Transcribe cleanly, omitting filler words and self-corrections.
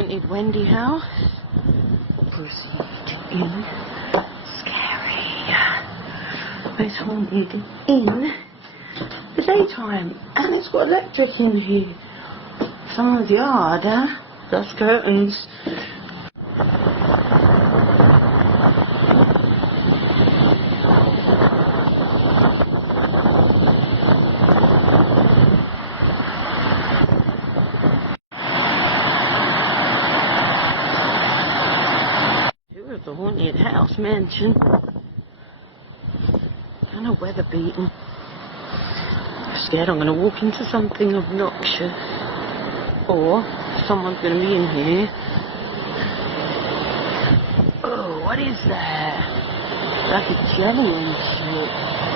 haunted Wendy house. Proceed in. Scary. It's haunted in the daytime, and it's got electric in here. Someone's yard, huh? That's curtains. The haunted house mansion. Kind of weather beaten. I'm scared I'm going to walk into something obnoxious, or someone's going to be in here. Oh, what is that? Like a jelly and shit.